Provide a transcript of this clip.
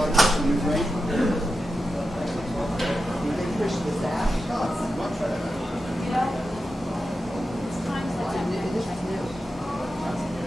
start with some new grain. You can push the sash. No, it's much better. You know, it's times that This is new.